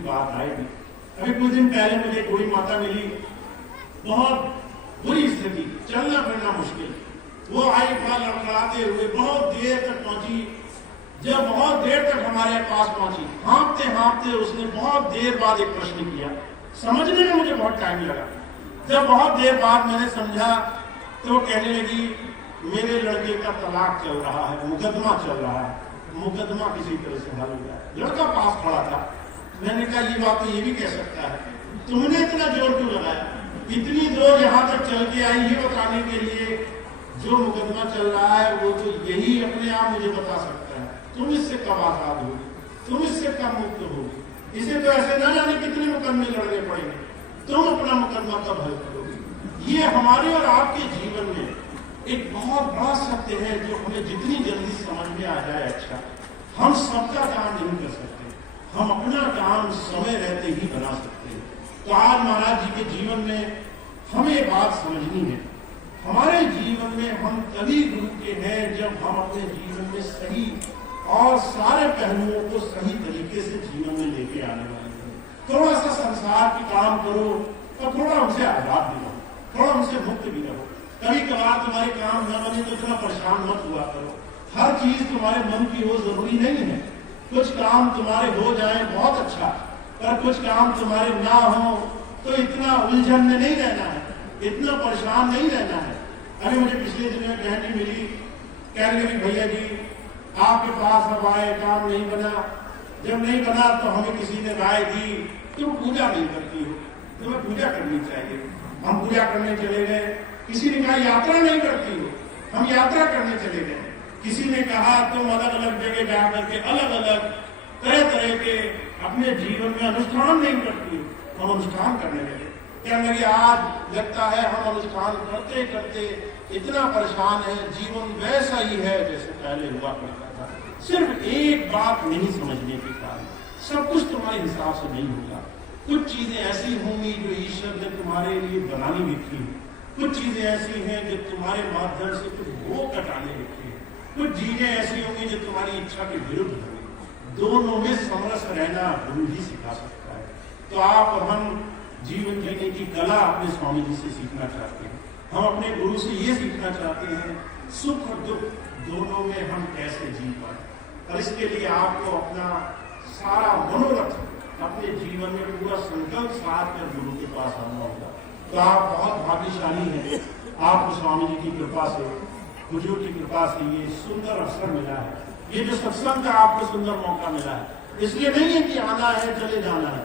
की बात आएगी। अभी कुछ दिन पहले मुझे कोई माता मिली, बहुत बुरी स्थिति, चलना फिरना मुश्किल। वो आई फल लड़खड़ाते हुए बहुत देर तक पहुंची। जब बहुत देर तक हमारे पास पहुंची, हाँफते हाँफते उसने बहुत देर बाद एक प्रश्न किया। समझने में मुझे बहुत टाइम लगा। जब बहुत देर बाद मैंने समझा तो वो कहने लगी, मेरे लड़के का तलाक चल रहा है, मुकदमा चल रहा है, मुकदमा किसी तरह से हल हो गया। लड़का पास खड़ा था। मैंने कहा ये बात तो ये भी कह सकता है, तुमने इतना जोर क्यों लगाया, इतनी दूर यहाँ तक चल के आई ये बताने के लिए जो मुकदमा चल रहा है वो तो यही अपने आप मुझे बता सकता है। तुम इससे कब आजाद होगी, तुम इससे कब मुक्त होगी, इसे तो ऐसे ना जाने कितने मुकदमे लड़ने पड़ेंगे, तुम अपना मुकदमा कब हल करोगे। ये हमारे और आपके जीवन में एक बहुत बड़ा सत्य है जो हमें जितनी जल्दी समझ में आ जाए अच्छा। हम सबका काम नहीं कर सकते, हम अपना काम समय रहते ही बना सकते हैं। तो आज महाराज जी के जीवन में हमें ये बात समझनी है, हमारे जीवन में हम तभी गुरु के हैं जब हम अपने जीवन में सही और सारे पहलुओं को सही तरीके से जीवन में लेके आने वाले हैं। थोड़ा सा संसार की काम करो और थोड़ा उनसे आजाद भी रहो, थोड़ा उनसे मुक्त भी रहो। कभी कभार तुम्हारे काम न बने तो इतना परेशान मत हुआ करो। हर चीज तुम्हारे मन की हो जरूरी नहीं है। कुछ काम तुम्हारे हो जाए बहुत अच्छा, पर कुछ काम तुम्हारे ना हो तो इतना उलझन में नहीं रहना है, इतना परेशान नहीं रहना है। अरे मुझे पिछले दिनों बहनी मिली, कहने लगी भैया जी आपके पास अब आए, काम नहीं बना। जब नहीं बना तो हमें किसी ने राय दी तुम पूजा नहीं करती हो, तुम्हें पूजा करनी चाहिए। हम पूजा करने चले गए। किसी ने कहा यात्रा नहीं करती हो, हम यात्रा करने चले गए। किसी ने कहा तुम अलग अलग जगह जा करके अलग अलग तरह तरह के अपने जीवन में अनुष्ठान नहीं करती हो, हम अनुष्ठान करने लगे। कहने लगे आज लगता है हम अनुष्ठान करते करते इतना परेशान है, जीवन वैसा ही है जैसे पहले हुआ करता था। सिर्फ एक बात नहीं समझने के कारण सब कुछ तुम्हारे हिसाब से नहीं होगा। कुछ चीजें ऐसी होंगी जो ईश्वर ने तुम्हारे लिए बनानी भी थी, कुछ चीजें ऐसी हैं जो तुम्हारे माध्यम से कुछ भोग कटाने लिखी है, कुछ चीजें ऐसी होंगी जो तुम्हारी इच्छा के विरुद्ध होंगी। दोनों में समरस रहना गुरु ही सिखा सकता है। तो आप और हम जीवन जीने की कला अपने स्वामी जी से सीखना चाहते हैं। हम अपने गुरु से ये सीखना चाहते हैं सुख और दुख दोनों में हम कैसे जी पाए। और इसके लिए आपको अपना सारा मनोरथ अपने जीवन में पूरा संकल्प साथ कर गुरु के पास आना होगा। तो आप बहुत भाग्यशाली हैं, आपको स्वामी जी की कृपा से, हुजूर की कृपा से ये सुंदर अवसर मिला है। ये जो सत्संग का आपको सुंदर मौका मिला है, इसलिए नहीं है कि आना है चले जाना है,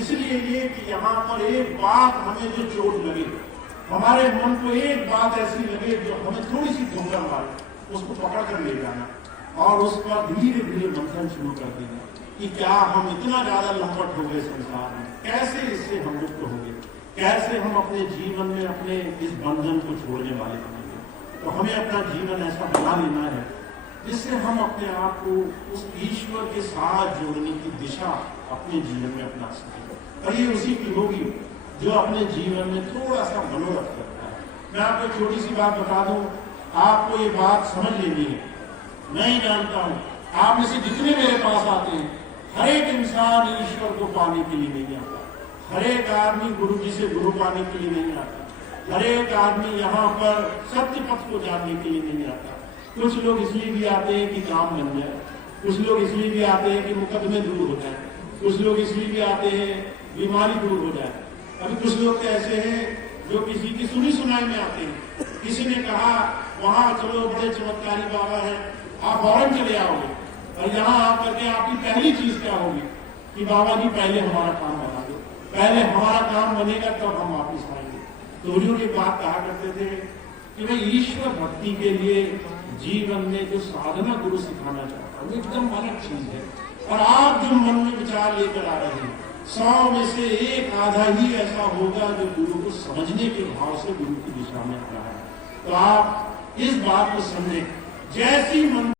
इसलिए ये कि यहाँ पर एक बात हमें जो चोट लगे, हमारे मन को एक बात ऐसी लगे जो हमें थोड़ी सी ठोकर मारे, उसको पकड़ कर ले जाना और उस पर धीरे धीरे मंथन शुरू कर देना कि क्या हम इतना ज्यादा लंबट हो गए संसार में, कैसे इससे हम मुक्त होंगे, कैसे हम अपने जीवन में अपने इस बंधन को छोड़ने वाले बनेंगे। तो हमें अपना जीवन ऐसा बना लेना है जिससे हम अपने आप को उस ईश्वर के साथ जोड़ने की दिशा अपने जीवन में अपना सकें। और ये उसी की होगी जो अपने जीवन में थोड़ा सा मनोरथ करता है। मैं आपको छोटी सी बात बता दूं, आपको ये बात समझ लेनी है। मैं ही जानता हूं आप में से जितने मेरे पास आते हैं, हर एक इंसान ईश्वर को पाने के लिए नहीं आता, हर एक आदमी गुरु जी से गुरु पाने के लिए नहीं आता, हर एक आदमी यहाँ पर सत्य पथ को जानने के लिए नहीं आता। कुछ लोग इसलिए भी आते हैं कि काम बन जाए, कुछ लोग इसलिए भी आते हैं कि मुकदमे दूर हो जाए, कुछ लोग इसलिए भी आते हैं बीमारी दूर हो जाए। अभी कुछ लोग ऐसे हैं जो किसी की सुनी सुनाई में आते हैं। किसी ने कहा वहां चलो बड़े चमत्कारी बाबा है, आप फौरन चले आओगे, और यहाँ आकर के आपकी पहली चीज क्या होगी कि बाबा जी पहले हमारा काम बना दो, पहले हमारा काम बनेगा तब हम वापिस आएंगे। तो हुजूर एक बात कहा करते थे कि मैं ईश्वर भक्ति के लिए जीवन में जो साधना गुरु सिखाना चाहता हूँ एकदम अलग चीज है। और आप जो मन में विचार लेकर आ रहे हैं 100 में से एक आधा ही ऐसा होगा जो गुरु को समझने के भाव से गुरु की दिशा में आ रहा है। तो आप इस बात को समझें, जैसी मन